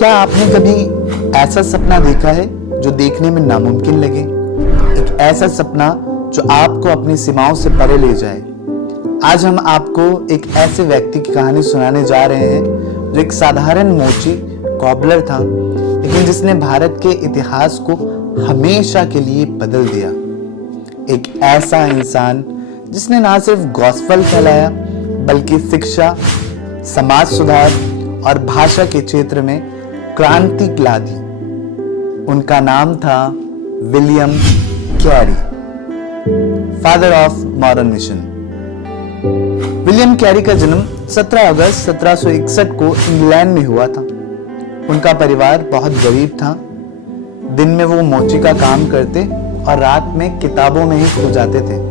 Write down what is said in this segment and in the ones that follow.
क्या आपने कभी ऐसा सपना देखा है जो देखने में नामुमकिन लगे? एक ऐसा सपना जो आपको अपनी सीमाओं से परे ले जाए। आज हम आपको एक ऐसे व्यक्ति की कहानी सुनाने जा रहे हैं जो एक साधारण मोची कॉबलर था, लेकिन जिसने भारत के इतिहास को हमेशा के लिए बदल दिया। एक ऐसा इंसान जिसने ना सिर्फ गॉस्पेल फैलाया बल्कि शिक्षा, समाज सुधार और भाषा के क्षेत्र में क्रांति ला दी। उनका नाम था William Carey, father of modern mission. William Carey का जन्म 17 अगस्त 1761 को इंग्लैंड में हुआ था। उनका परिवार बहुत गरीब था। दिन में वो मोची का काम करते और रात में किताबों में ही खो जाते थे।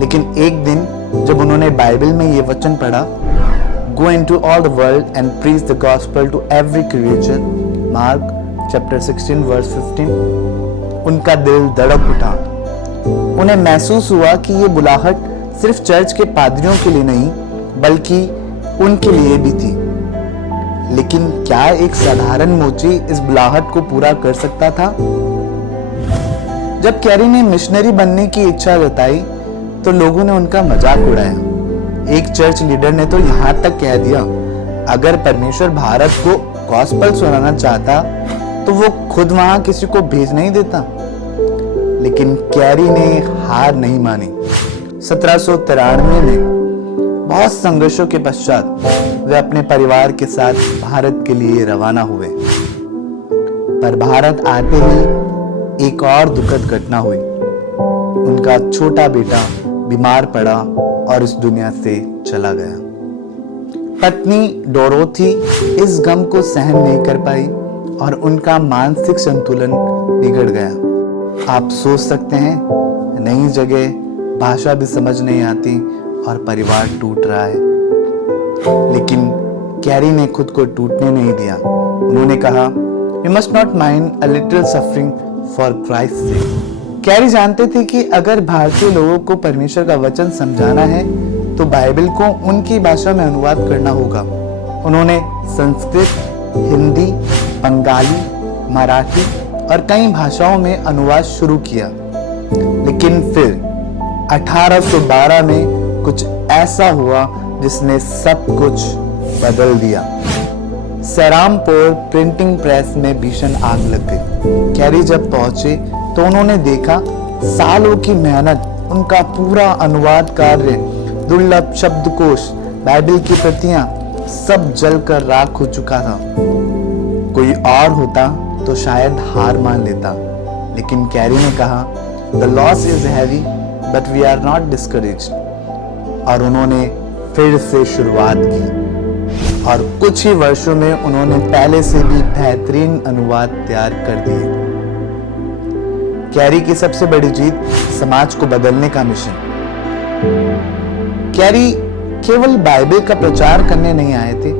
लेकिन एक दिन जब उन्होंने बाइबल में ये वचन पढ़ा, Go into all the world and preach the gospel to every creature, Mark chapter 16 verse 15, उनका दिल धड़क उठा। उन्हें महसूस हुआ कि ये बुलाहट सिर्फ चर्च के पादरियों के लिए नहीं बल्कि उनके लिए भी थी। लेकिन क्या एक साधारण मोची इस बुलाहट को पूरा कर सकता था? जब कैरी ने मिशनरी बनने की इच्छा जताई तो लोगों ने उनका मजाक उड़ाया। एक चर्च लीडर ने तो यहां तक कह दिया, अगर परमेश्वर भारत को गॉस्पेल सुनाना चाहता तो वो खुद वहां किसी को भेज नहीं देता। लेकिन कैरी ने हार नहीं मानी। 1793 में बहुत संघर्षों के पश्चात वे अपने परिवार के साथ भारत के लिए रवाना हुए। पर भारत आते ही एक और दुखद घटना हुई। उनका छोटा बेटा बीमार पड़ा और इस दुनिया से चला गया। पत्नी डोरोथी इस गम को सहन नहीं कर पाई और उनका मानसिक संतुलन बिगड़ गया। आप सोच सकते हैं, नई जगह, भाषा भी समझ नहीं आती और परिवार टूट रहा है। लेकिन कैरी ने खुद को टूटने नहीं दिया। उन्होंने कहा, "We must not mind a little suffering for Christ's sake." Carry जानते थे कि अगर भारतीय लोगों को परमेश्वर का वचन समझाना है तो बाइबल को उनकी भाषा में अनुवाद करना होगा। उन्होंने संस्कृत, हिंदी, बंगाली, मराठी और कई भाषाओं में अनुवाद शुरू किया। लेकिन फिर 1812 में कुछ ऐसा हुआ जिसने सब कुछ बदल दिया। सेरामपुर प्रिंटिंग प्रेस में भीषण आग लग गई। कैरी जब पहुंचे तो उन्होंने देखा सालों की मेहनत, उनका पूरा अनुवाद कार्य, दुर्लभ शब्दकोश, बाइबल की प्रतियां सब जलकर राख हो चुका था। कोई और होता तो शायद हार मान लेता, लेकिन कैरी ने कहा, "The loss is heavy, but we are not discouraged." और उन्होंने फिर से शुरुआत की और कुछ ही वर्षों में उन्होंने पहले से भी बेहतरीन अनुवाद तैयार कर दिए। कैरी की सबसे बड़ी जीत, समाज को बदलने का मिशन। कैरी केवल बाइबल का प्रचार करने नहीं आए थे,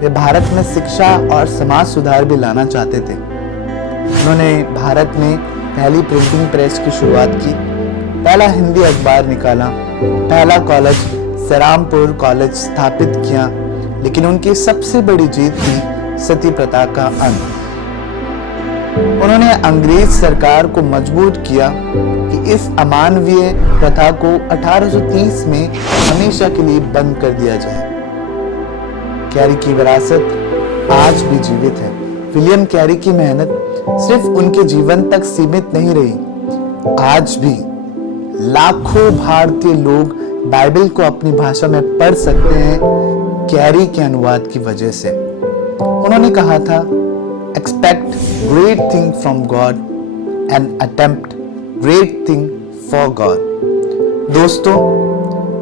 वे भारत में शिक्षा और समाज सुधार भी लाना चाहते थे। उन्होंने भारत में पहली प्रिंटिंग प्रेस की शुरुआत की, पहला हिंदी अखबार निकाला, पहला कॉलेज सेरामपुर कॉलेज स्थापित किया। लेकिन उनकी सबसे बड़ी जीत थी सती प्रथा का अंत। उन्होंने अंग्रेज सरकार को मजबूर किया कि इस अमानवीय प्रथा को 1830 में हमेशा के लिए बंद कर दिया जाए। कैरी की विरासत आज भी जीवित है। विलियम कैरी की मेहनत सिर्फ उनके जीवन तक सीमित नहीं रही। आज भी लाखों भारतीय लोग बाइबल को अपनी भाषा में पढ़ सकते हैं कैरी के अनुवाद की वजह से। उन्होंने कहा था, "Expect great thing from God and attempt great thing for God." दोस्तों,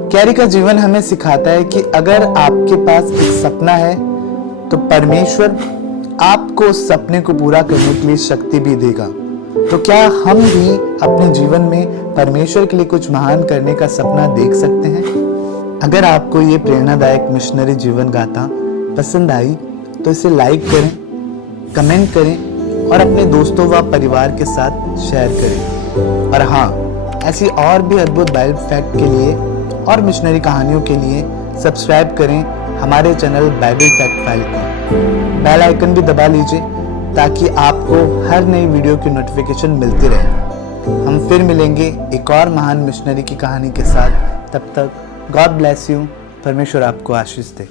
कैरी का जीवन हमें सिखाता है कि अगर आपके पास एक सपना है तो परमेश्वर आपको उस सपने को पूरा करने के लिए शक्ति भी देगा। तो क्या हम भी अपने जीवन में परमेश्वर के लिए कुछ महान करने का सपना देख सकते हैं? अगर आपको ये प्रेरणादायक मिशनरी जीवन गाथा पसंद आई तो इसे लाइक करें, कमेंट करें और अपने दोस्तों व परिवार के साथ शेयर करें। और हाँ, ऐसी और भी अद्भुत बाइबल फैक्ट के लिए और मिशनरी कहानियों के लिए सब्सक्राइब करें हमारे चैनल बाइबल फैक्ट फाइल को बेल आइकन भी दबा लीजिए ताकि आपको हर नई वीडियो की नोटिफिकेशन मिलती रहे। हम फिर मिलेंगे एक और महान मिशनरी की कहानी के साथ। तब तक गॉड ब्लेस यू। परमेश्वर आपको आशीष दे।